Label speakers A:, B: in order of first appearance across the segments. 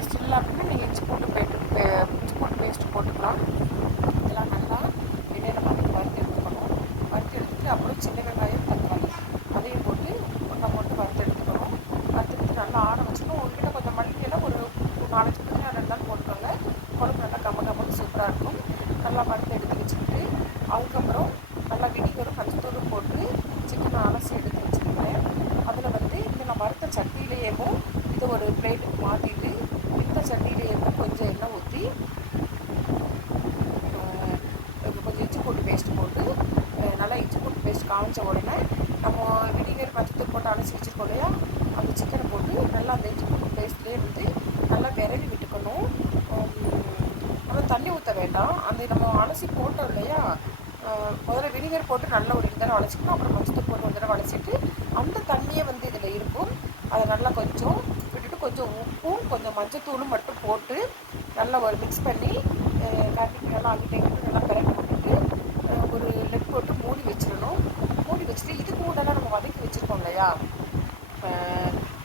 A: Paste இல்லை அப்படின்னா நீங்கள் இஞ்சி பூண்டு போயிட்டு இஞ்சி பூண்டு பேஸ்ட் போட்டுக்கலாம். இதெல்லாம் நல்லா எண்ணெயில் போட்டு வறுத்து எடுத்துக்கணும். வறுத்து எடுத்துட்டு அப்புறம் சின்ன வெங்காயம் தக்காளி. அதையும் போட்டு ஒன்றா போட்டு வறுத்து எடுத்துக்கணும். வறுத்து எடுத்து நல்லா ஆட வச்சுக்கணும். உங்ககிட்ட கொஞ்சம் மல்லி ஒரு நாலஞ்சு புதினா ரெண்டு நாள் போட்டுக்கோங்க. குழம்பு நல்லா கம்ம கம்மன்னு சூப்பராக இருக்கும். நல்லா வறுத்து எடுத்து வச்சுக்கிட்டு அதுக்கப்புறம் நல்லா வினிகரும் மஞ்சத்தூளும் போட்டு சிக்கனை அலசி எடுத்து வச்சுருக்கேன் அதில் வந்து இந்த நான் வறுத்த சட்டியிலேயேவும் இதை ஒரு பிளேட்டுக்கு மாற்றிட்டு இந்த சட்டியிலேயேவும் கொஞ்சம் எண்ணெய் ஊற்றி கொஞ்சம் இஞ்சி பூண்டு பேஸ்ட் போட்டு அஹ் நல்லா இஞ்சி பூண்டு பேஸ்ட் காமிச்ச உடனே நம்ம வினிகர் மஞ்சத்தூள் போட்டு அலசி வச்சுருக்கோம் இல்லையா? அந்த சிக்கனை போட்டு நல்லா அந்த இஞ்சி பூண்டு பேஸ்ட்லேயே வந்து நல்லா விரவி விட்டுக்கணும். உம், நம்ம தண்ணி ஊற்ற வேண்டாம். அந்த நம்ம அலசி போட்டோம் இல்லையா? முதல்ல வினிகர் போட்டு நல்லா ஒரு தடவை அலசிக்கணும் அப்புறம் மஞ்சத்தூள் போட்டு ஒரு தடவை அலசிட்டு அந்த தண்ணியே வந்து இதில் இருக்கும். அதை நல்லா கொஞ்சம் விட்டுட்டு கொஞ்சம் உப்பும் கொஞ்சம் மஞ்சத்தூளும் மட்டும் போட்டு நல்லா ஒரு மிக்ஸ் பண்ணி கரண்டி நல்லா அங்கிட்ட நல்லா பிறகு விட்டுட்டு ஒரு போட்டு மூடி வச்சிடணும். மூடி வச்சுட்டு இதுக்கு கூடலாம் நம்ம வதக்கி வச்சுருக்கோம் இல்லையா?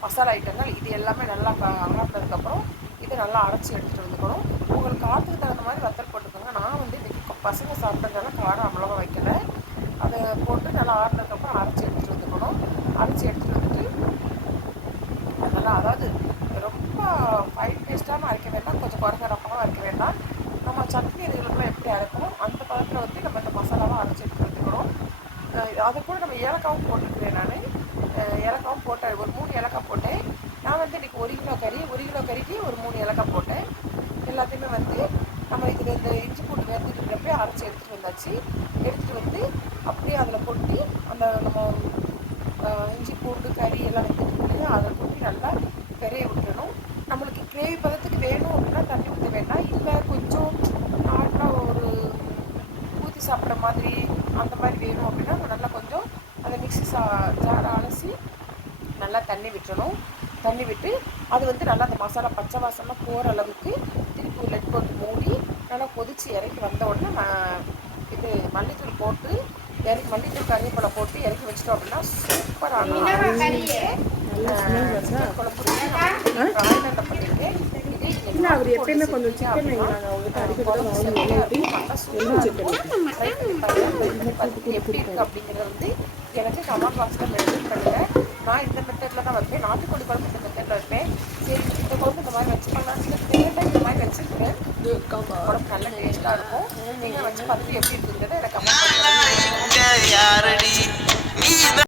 A: மசாலா ஐட்டங்கள் இது எல்லாமே நல்லா ஆட்டினதுக்கப்புறம் இதை நல்லா அரைச்சி எடுத்துகிட்டு வந்துக்கணும். உங்களுக்கு காரத்துக்கு தகுந்த மாதிரி வத்தல் போட்டுக்கோங்க. நான் வந்து இன்றைக்கி பசங்க சாப்பிட்டதால காரம் அவ்வளோவா வைக்கல. அதை போட்டு நல்லா ஆறினதுக்கப்புறம் அரைச்சி எடுத்துகிட்டு வந்துக்கணும். அரைச்சி எடுத்துகிட்டு வந்துட்டு நல்லா அதாவது ரொம்ப ஃபைன் பேஸ்ட்டாகவும் அரைக்க வேண்டாம் கொஞ்சம் குறைஞ்சரப்பாகவும் அரைக்க வேண்டாம் நம்ம சட்னி இதுகளுக்குலாம் எப்படி அரைக்கணும் அந்த பதத்தில் வந்து நம்ம இந்த மசாலாவை அரைச்சி எடுத்து வந்துக்கிறோம் அஹ் அது கூட நம்ம ஏலக்காவும் போட்டுக்கிறேன் நான். ஏலக்காவும் போட்டேன். ஒரு மூணு ஏலக்காய் போட்டேன். நான் வந்து இன்றைக்கி ஒரு கிலோ கறி ஒரு கிலோ கறிக்கு ஒரு மூணு ஏலக்காய் போட்டேன். எல்லாத்தையுமே வந்து நம்ம இதில் இந்த இஞ்சி பூண்டு வெந்துட்டு அரைச்சி எடுத்துகிட்டு வந்தாச்சு. எடுத்துகிட்டு வந்து அப்படியே அதில் கொட்டி அந்த நம்ம இஞ்சி பூண்டு கறி எல்லாம் வெந்துட்டு அதில் அதை கொட்டி நல்லா பெரிய விட்டுணும் நம்மளுக்கு கிரேவி பதத்துக்கு வேணும் அப்படின்னா தண்ணி ஊற்ற வேண்டாம். இல்லை கொஞ்சம் நார்மலாக ஒரு ஊற்றி சாப்பிட்ற மாதிரி அந்த மாதிரி வேணும் அப்படின்னா நல்லா கொஞ்சம் அந்த மிக்ஸி சா ஜாரை அலசி நல்லா தண்ணி விட்டுறணும். தண்ணி விட்டு அது வந்து நல்லா அந்த மசாலா பச்சை வாசமாக போகிற அளவுக்கு திருப்பி ஒரு லெட் போட்டு மூடி நல்லா கொதித்து இறக்கி வந்த உடனே நான் இது மல்லித்தூள் போட்டு இறக்கி மல்லித்தூள் கறிவேப்பிலை போட்டு இறக்கி வச்சிட்டோம் அப்படின்னா சூப்பரான
B: இல்லை அவர் எப்பயுமே கொஞ்சம் சிக்கன் நாங்கள் அவங்ககிட்ட அடிக்கடி தான் வாங்குவோம்
A: எப்படி இருக்கு அப்படிங்கறத வந்து எனக்கு கமெண்ட் பாக்ஸ்ல பண்ணுங்க. நான் இந்த மெத்தட்ல தான் வைப்பேன். நாட்டுக்கோழி குழம்பு இந்த மெத்தட்ல வைப்பேன். சரி இந்த குழம்பு இந்த மாதிரி வச்சுக்கலாம்னு சொல்லி இந்த மாதிரி வச்சிருக்கேன் குழம்பு நல்ல டேஸ்டா இருக்கும். நீங்க வச்சு பார்த்துட்டு எப்படி இருக்குங்கிறத எனக்கு கமெண்ட் பண்ணுங்க.